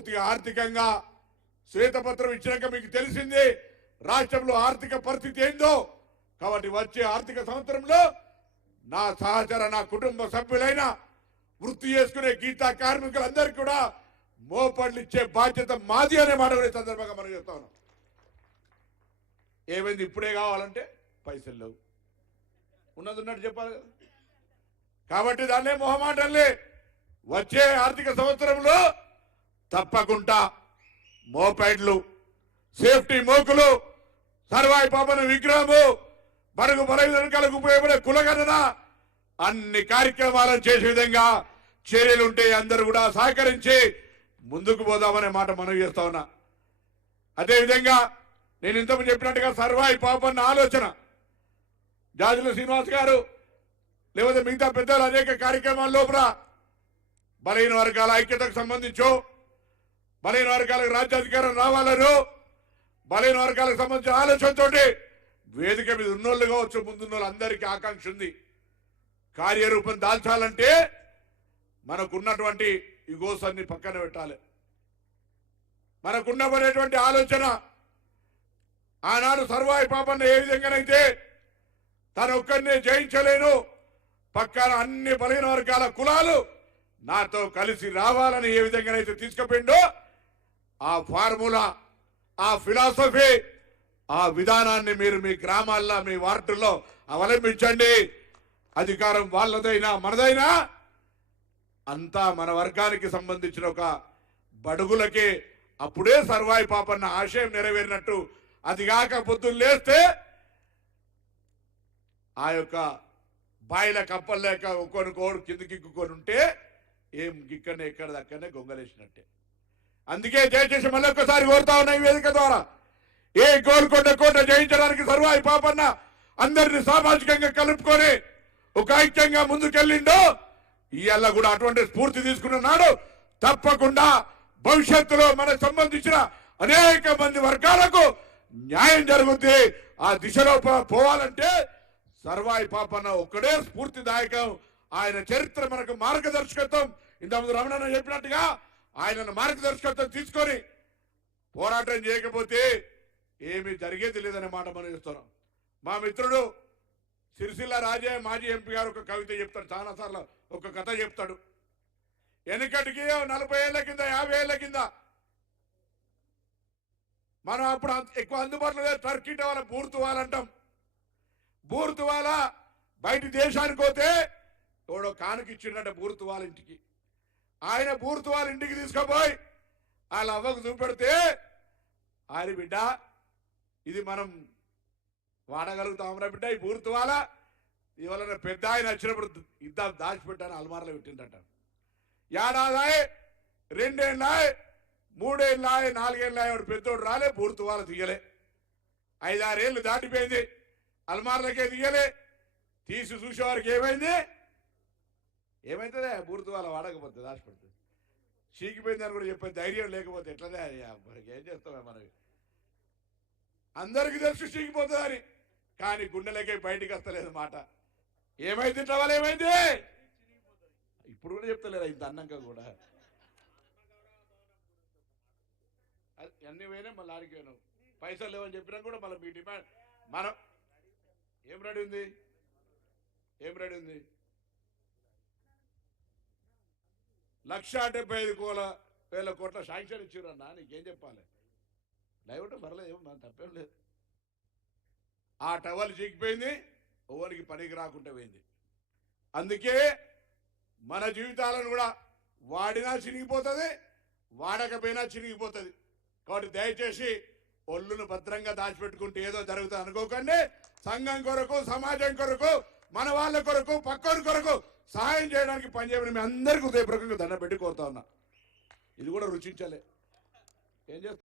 పూర్తిగా ఆర్థికంగా శ్వేతపత్రం ఇచ్చినాక మీకు తెలిసింది రాష్ట్రంలో ఆర్థిక పరిస్థితి ఏందో. కాబట్టి వచ్చే ఆర్థిక సంవత్సరంలో నా సహచర నా కుటుంబ సభ్యులైన వృత్తి చేసుకునే గీతా కార్మికులందరికీ కూడా మోపడ్లు ఇచ్చే బాధ్యత మాది అనే మాట కూడా సందర్భంగా మనం చెప్తా ఉన్నాం. ఏమైంది ఇప్పుడే కావాలంటే పైసలు లేవు, ఉన్నది ఉన్నట్టు చెప్పాలి కదా. కాబట్టి దాన్నే మొహమాటంలే వచ్చే ఆర్థిక సంవత్సరంలో తప్పకుండా మోపైడ్లు, సేఫ్టీ మోకులు, సర్వాయి పాపన విగ్రహము, బడుగు బలహీనలకు ఉపయోగపడే కులగణన అన్ని కార్యక్రమాలను చేసే విధంగా చర్యలుంటే అందరూ కూడా సహకరించి ముందుకు పోదామనే మాట మనం చేస్తా ఉన్నా. అదేవిధంగా నేను ఇంతకుముందు చెప్పినట్టుగా సర్వాయి పాపన్న ఆలోచన జాజుల శ్రీనివాస్ గారు లేకపోతే మిగతా పెద్దలు అనేక కార్యక్రమాల లోపల బలహీన వర్గాల ఐక్యతకు సంబంధించో, బలహీన వర్గాలకు రాజ్యాధికారం రావాలను, బలహీన వర్గాలకు సంబంధించిన ఆలోచనతో వేదిక మీద ఉన్నోళ్ళు కావచ్చు, ముందున్న అందరికీ ఆకాంక్ష ఉంది. కార్యరూపం దాల్చాలంటే మనకున్నటువంటి ఈగోస్ అన్ని పక్కన పెట్టాలి. మనకున్నటువంటి ఆలోచన ఆనాడు సర్వాయి పాపన్న ఏ విధంగానైతే తను ఒక్కరినే జయించలేను, పక్కన అన్ని బలహీన వర్గాల కులాలు నాతో కలిసి రావాలని ఏ విధంగానైతే తీసుకుపోయిండో ఆ ఫార్ములా, ఆ ఫిలాసఫీ, ఆ విధానాన్ని మీరు మీ గ్రామాల్లో మీ వార్డుల్లో అవలంబించండి. అధికారం వాళ్ళదైనా మనదైనా అంతా మన వర్గానికి సంబంధించిన ఒక బడుగులకే అప్పుడే సర్వాయి పాపన్న ఆశయం నెరవేరినట్టు. అది కాక పొద్దున్న లేస్తే ఆ యొక్క బాయిల కప్పలు లేక ఒక్కొనుకోడు కిందికి గిక్కొని ఉంటే ఏం గిక్కనే ఎక్కడ దక్కనే గొంగలేసినట్టే. అందుకే దయచేసి మళ్ళొక్కసారి కోరుతా ఉన్న ఈ వేదిక ద్వారా ఏ గోల్కొండ కోట జయించడానికి సర్వాయి పాపన్న అందరినీ సామాజికంగా కలుపుకొని ఒక ఐక్యంగా ముందుకెళ్ళిండో ఇవాళ కూడా అటువంటి స్ఫూర్తి తీసుకున్నాడు. తప్పకుండా భవిష్యత్తులో మనకు సంబంధించిన అనేక మంది వర్గాలకు న్యాయం జరుగుద్ది. ఆ దిశలో పోవాలంటే సర్వాయి పాపన్న ఒక్కడే స్ఫూర్తిదాయకం. ఆయన చరిత్ర మనకు మార్గదర్శకత్వం. ఇంతకుముందు రమణ చెప్పినట్టుగా ఆయనను మార్గదర్శకత్వం తీసుకొని పోరాటం చేయకపోతే ఏమీ జరిగేది లేదనే మాట మనం చూస్తున్నాం. మా మిత్రుడు సిరిసిల్ల రాజయ్య మాజీ ఎంపీ గారు ఒక కవిత చెప్తాడు, చాలాసార్లు ఒక కథ చెప్తాడు. వెనకటికి 40 ఏళ్ల కింద 50 ఏళ్ల కింద మనం అప్పుడు ఎక్కువ అందుబాటులో లేదు. టర్కీ టవాల బూర్తువాలంటాం. బూర్తువాల బయట దేశానికి పోతే ఎవడో కానుకిచ్చిండట బూర్తువాల ఇంటికి. ఆయన బూర్తువాల ఇంటికి తీసుకుపోయి వాళ్ళ అవ్వకు చూపెడితే ఆయన బిడ్డ ఇది మనం వాడగలుగుతామరా బిడ్డ, ఈ బూర్తువాల ఇవాళ పెద్ద ఆయన వచ్చినప్పుడు ఇద్దాం దాచిపెట్టాను అల్మార్లో పెట్టిండట. ఏడాదాయ్ 2 ఏళ్ళాయ్ 3 ఏళ్ళాయ్ 4 ఏళ్ళాయ్ వాడు పెద్దోడు రాలే, బూర్తువాల తీయలే. 5-6 ఏళ్ళు దాటిపోయింది, అల్మార్లకే తీయలే. తీసి చూసేవారికి ఏమైంది? ఏమైతుందే బూర్తువాల వాడకపోతే దాచిపెడుతుంది. చీకిపోయిందని కూడా చెప్పే ధైర్యం లేకపోతే ఎట్లనే మనకి ఏం చేస్తామే. మనకి అందరికీ తెలుసు చీకిపోతుందని, కానీ గుండెలకే బయటికి వస్తలేదు మాట. ఏమైంది టవాల్ ఏమైంది? ఇప్పుడు కూడా చెప్తలేదా ఇంత అన్నాక కూడా? అన్ని పోయినా మళ్ళీ ఆడికి పోయినావు. పైసలు లేవని చెప్పినా కూడా మళ్ళీ మీ డిమాండ్. మనం ఏం రెడీ ఉంది? ఏం రెడీ ఉంది? 1,75,000 కోట్ల శాంక్షన్ ఇచ్చిరన్నా. నీకేం చెప్పాలి? లైవ్ పర్లేదు, మన తప్పేం లేదు. ఆ టవల్ చీకిపోయింది, ఓవరికి పనికి రాకుండా పోయింది. అందుకే మన జీవితాలను కూడా వాడినా చినిగిపోతుంది, వాడకపోయినా చినిగిపోతుంది. కాబట్టి దయచేసి ఒళ్ళును భద్రంగా దాచిపెట్టుకుంటే ఏదో జరుగుతుంది అనుకోకండి. సంఘం కొరకు, సమాజం కొరకు, మన వాళ్ళ కొరకు, పక్కన కొరకు సహాయం చేయడానికి పనిచేయమని మీ అందరికీ హృదయపూర్వకంగా దండం పెట్టి కోరుతా ఉన్నా. ఇది కూడా రుచించలే. ఏం చేస్తా